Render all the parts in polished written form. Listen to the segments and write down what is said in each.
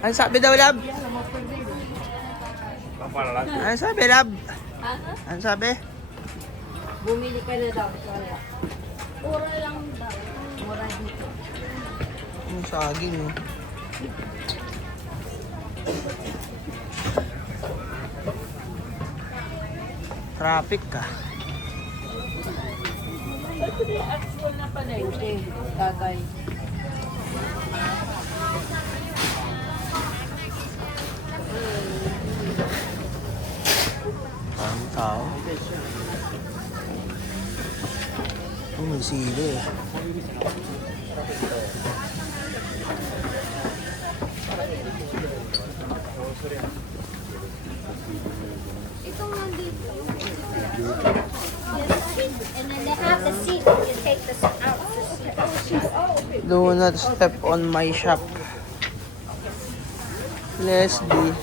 Ano sabi daw, lab? Ano sabi, lab? Ano sabi? Bumili ka na daw. Mura lang daw. Mura dito. Yung saging, oh. Traffic ka. Ito yung actual na palengke, tatay. Ang tao. May sili, eh. Itong nandito. And then they have the seat. You take this out. Do not step on my shop. Leslie.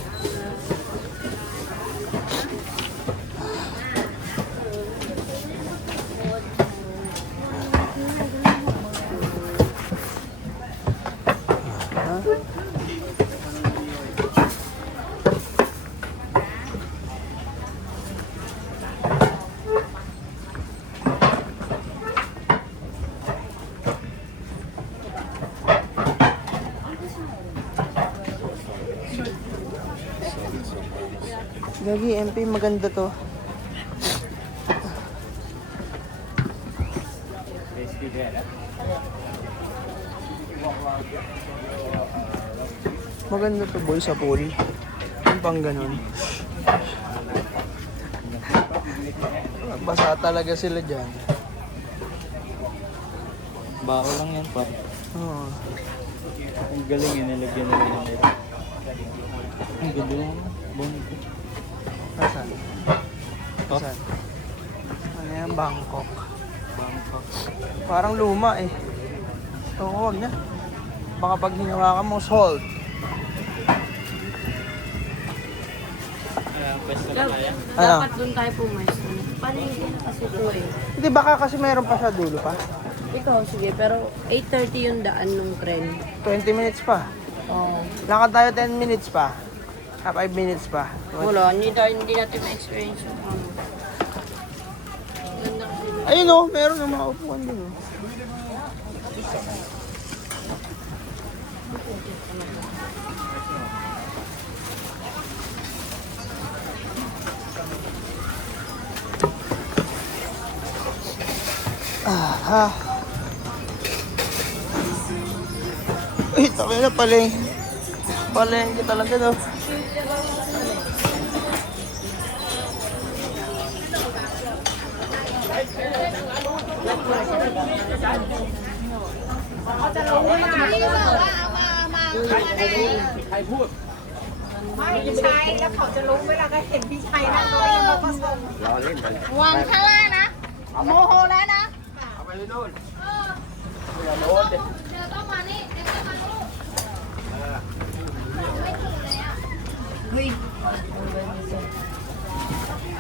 Gagi, MP, maganda to. Maganda to, boy, sa pool. Yung pang ganun. Basa talaga sila dyan. Bao lang yan pa. Oo. Ang galing yun, nilagyan nila yun. Ang ganda lang. Bonito. Asan? Oh. Asan? Ano yan? Bangkok. Bangkok. Parang luma eh. Oo, wag na. Baka pag hinawakan mo, salt. Pwesto na kaya? Dapat doon tayo pumesto. Palengke na kasi ito eh. Hindi, baka kasi meron pa sa dulo pa. Ikaw, sige, pero 8:30 yung daan ng tren. 20 minutes pa. Oo. Lakad tayo 10 minutes pa. 5 minutes pa. Wala, hindi natin ma-experience yung ano. Ganda kasi. Ayun o, meron ng mga upuan din o. Ha. Uy, tabi na paling. Palengke talaga no.ไม่ใช่แล้วเขาจะรู้เวลาก็เห็นพี่ชัยนั่งรถแล้วเขาก็ส่งวางข้างล่างนะโมโหแล้วนะเอาไปนู่นเดี๋ยวต้องมานี่เดี๋ยวต้องมาลูก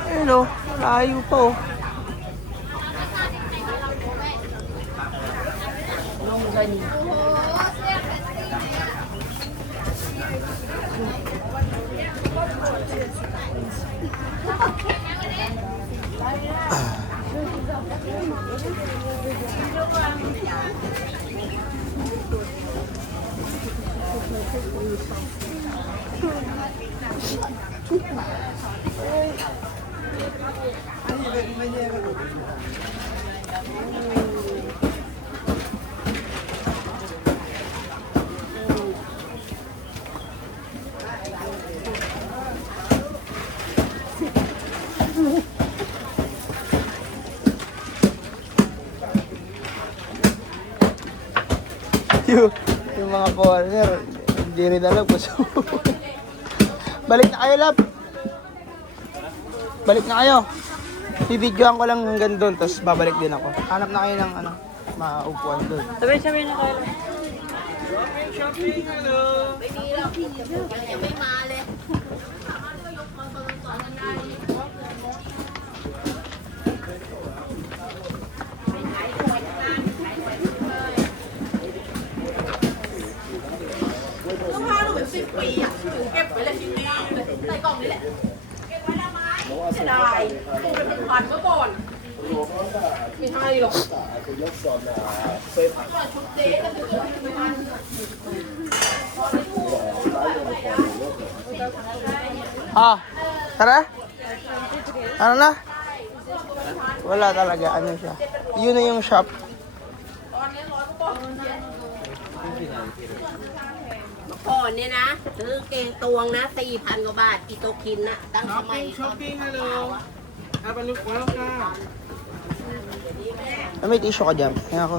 Ayun o, layo pa o. yung mga foreigner, hindi rin alam kung saan. Balik na kayo, lab. Balik na kayo. Bibidyoan ko lang hanggang doon, tapos babalik din ako. Hanap na kayo ng ano, maupuan doon. Sabay-sabay na kayo. Shopping, ano? May mali. ใส่กล่องนี่แหละเสียดายตู้มันเป็นพันเมื่อก่อนไม่ให้หรอกชุดเจ๊ก็คือไม่ทัน Tara. Ano na? Wala talaga, ano siya. Yun na yung shop. ก่อนเนี่ยนะซื้อเกงตวงนะ 4,000 กว่าบาทอีโตคินนะตั้งสมัย May tissue ka dyan. Kaya ako.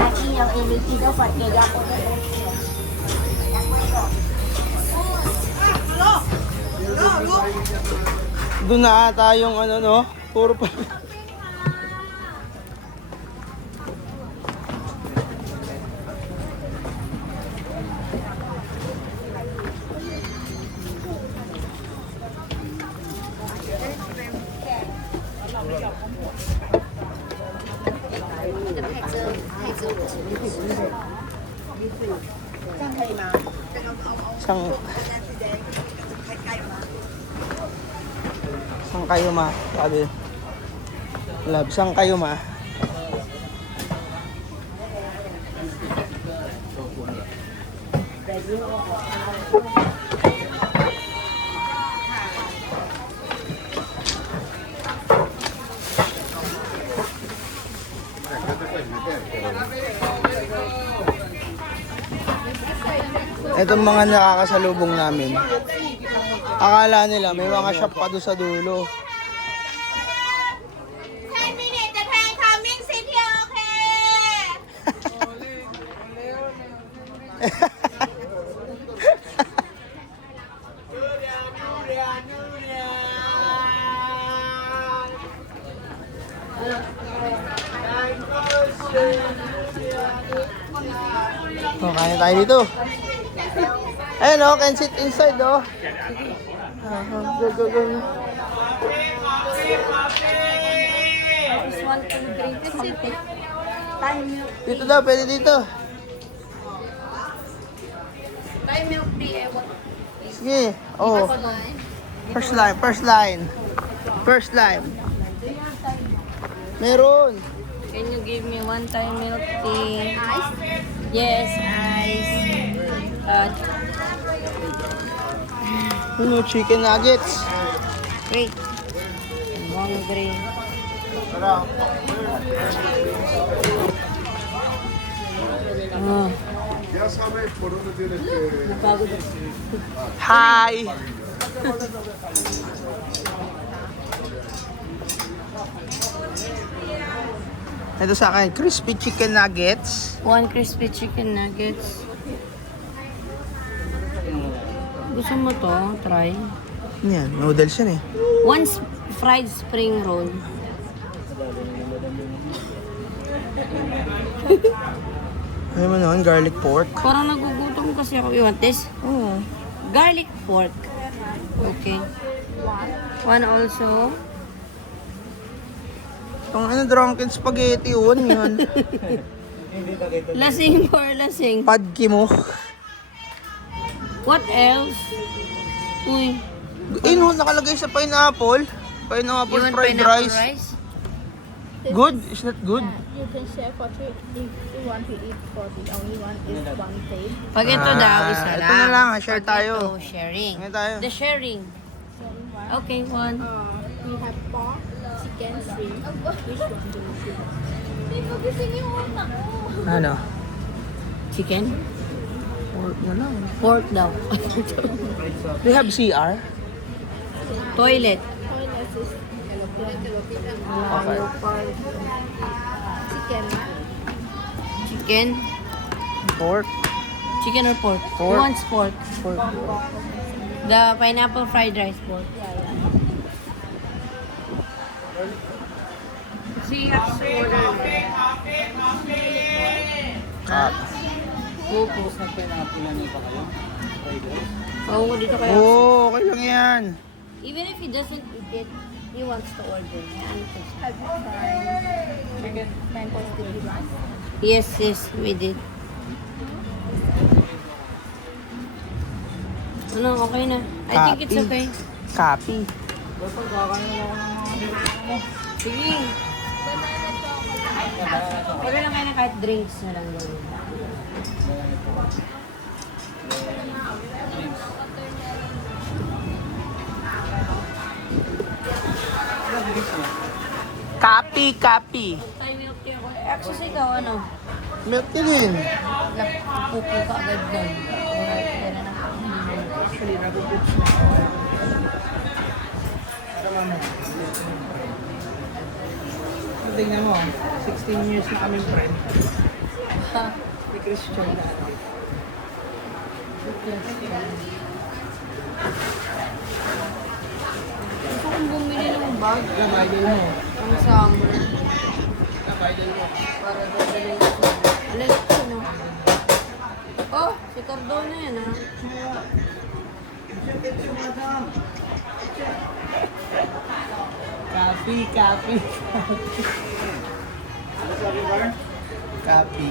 Aquí yung emitido porque ya po. Doon na ata yung ano no. Puro pa. Sang kayo ma? Sabi. Love, sang kayo ma? Itong mga nakakasalubong namin. Akala nila may mga shop pa doon sa dulo. 10 minutes, the train coming, sit here, okay? Oh, kaya tayo dito. Ayun oh, can sit inside oh. Go, go, go. This one to drink something. Thai milk. Dito daw, pwede dito. Thai milk tea, ewan. Sige. Oh. First line, first line. First line. Meron. Can you give me one Thai milk tea? Ice? Yes, ice. Ano, chicken nuggets. Wait. I'm hungry. Tara. Napagod ako. Hi! Ito sa akin, crispy chicken nuggets. One crispy chicken nuggets. Gusto mo to? Try. Yan, noodles yan eh. One fried spring roll. Ano mo naman, garlic pork. Parang nagugutom kasi ako. You want this? Oo. Garlic pork. Okay. One also. Itong ano, drunken spaghetti yun. Yan. Lasing for lasing. Padki mo. What else? Uy. No, nakalagay sa pineapple. Pineapple You want fried pineapple rice. rice? Good? Is that good? You can share for three if you want to eat for the only one is one plate. Pag ito daw, isa ito lang. na lang, share Pag tayo. Ito, sharing. Share tayo. The sharing. Okay, one. We have pork, chicken, shrimp. Which one do you choose? Ano? Chicken? Pork na lang. Pork daw. They have CR? Toilet. Okay. Chicken. Chicken. Pork? Chicken or pork? Pork. Who wants pork? Pork. The pineapple fried rice pork. See, you have to order. Cup. Opo. Sa pineapple na pa kayo? Fried rice? Oo, dito kayo. Oo, okay lang yan. Even if he doesn't eat it, he wants to order. Ano to? Have you tried chicken mango sticky rice? Yes, yes, we did. Ano, okay na. I think it's Copy. okay. Copy. Sige. Wala lang kayo na kahit drinks na lang gawin. Copy, copy. Tayo milk tea ako. Actually, ikaw ano? Milk tea din. Pupo ka agad doon. Actually, nagugups na. Tingnan mo, 16 years na kaming friend. Ni Christian dati. Gusto kong bumili ng bag. Nabidal mo. Ang summer. Nabidal mo. Para dadalhin ko. Alam ko, no? Oh, si Cardona yan, ha? Copy, copy. Copy.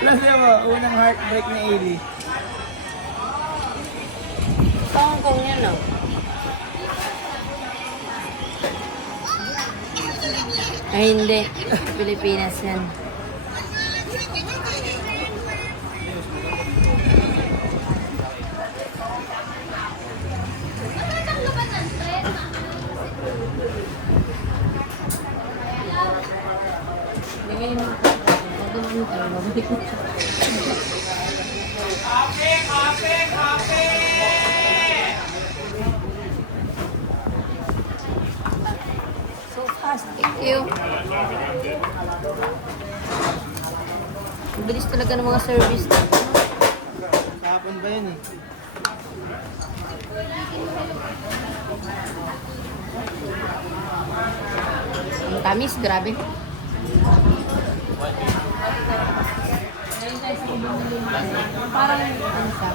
Last mo, unang heartbreak ni Ailey. Sa Hong Kong yan, no? Ay, hindi. Pilipinas yan. Bigay mo. Pagdaman tayo, mabalik mo siya. So fast, thank you. Ang bilis talaga ng mga service na. Kahapon ba yun eh? Ang tamis, grabe. Parang ano siya?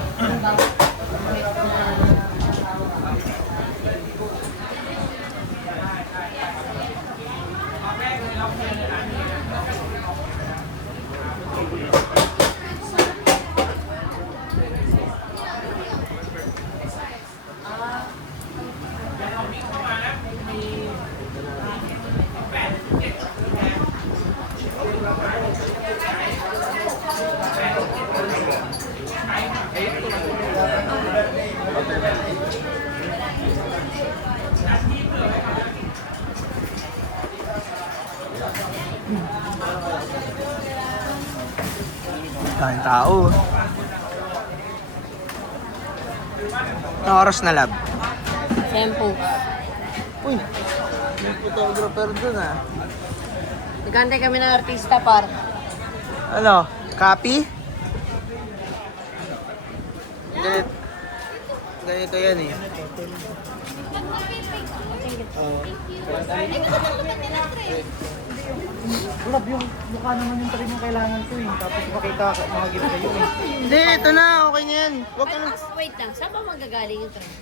Daming tao. Anong oras na, lab? Shampoo. Uy, may photographer dun ah. Nagkantay kami ng artista par. Ano? Copy? Ganito yan eh. Lab, yung mukha naman yung talagang kailangan ko eh. Tapos makita mga gift kayo eh. Hindi, ito na. Okay na yan. Huwag ka na. Wait lang, saan ba magagaling yung train?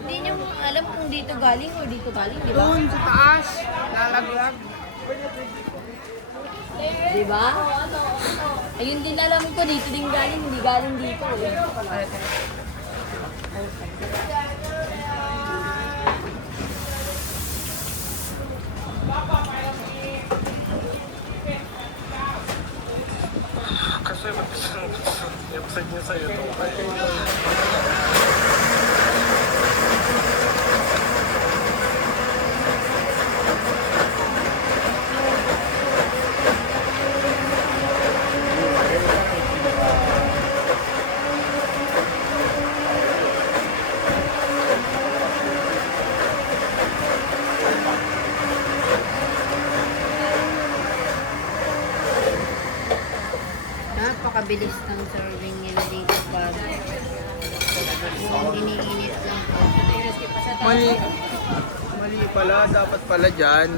Hindi niyo alam kung dito galing o dito galing, di ba? Doon sa taas. Lalaglag. Di ba? Ayun din alam ko, dito din galing, hindi galing dito. Eh. Napakabilis ng serving nila dito pa. Iniinit lang po. Mali. Mali pala. Dapat pala dyan.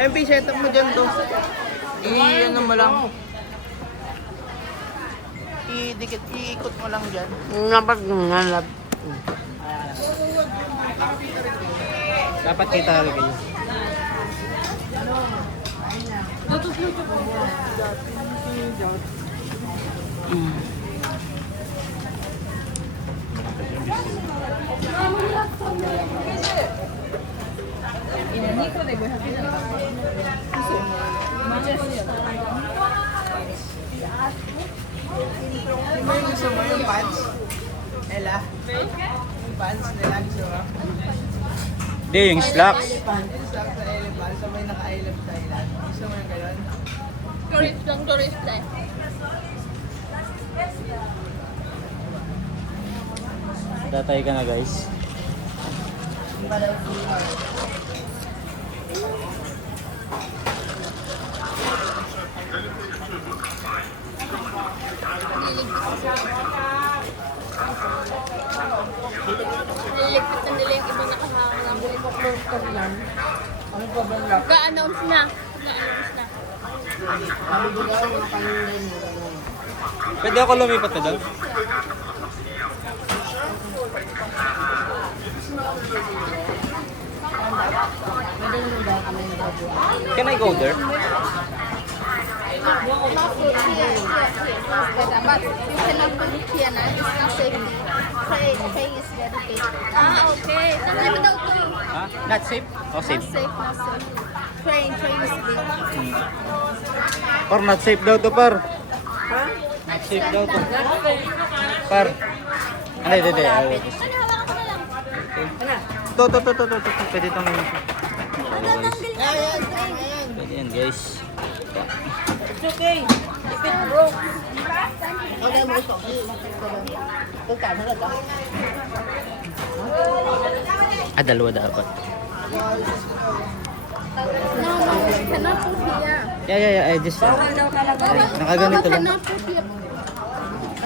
MP, set up mo dyan to. Ano mo lang. Idikit, iikot mo lang dyan. Napag-ngalab. Dapat kay tali kayo. May gusto mo yung pants? Ella? Yung pants nila gusto mo? Hindi, yung slacks. Yung slacks sa Ella pants, so may naka-I love Thailand. Gusto mo yung gano'n? Tourist lang, tourist lang. Tatay ka na guys. Niligpit na nila yung ibang nakahangang. Ga-announce na. Ga-announce na. Pwede ako lumipat na doon? Can I go there? Not food here, but you cannot put it here na. It's not safety. Paying is dedicated. Okay. Sabi mo daw to. Ha? Not safe? Oh, Not safe. safe, not safe. Train is big. Par, not safe daw to, par. Not safe daw to. Par. Ano, hindi. Ano, hawakan ko na lang. To. Pwede itong ngayon. Pwede yan, guys. It's okay. If it broke. Okay, mo ito. Dalawa dapat. No, cannot put here. Yeah. I just... Daw talaga. Nakaganito lang. Cannot put here.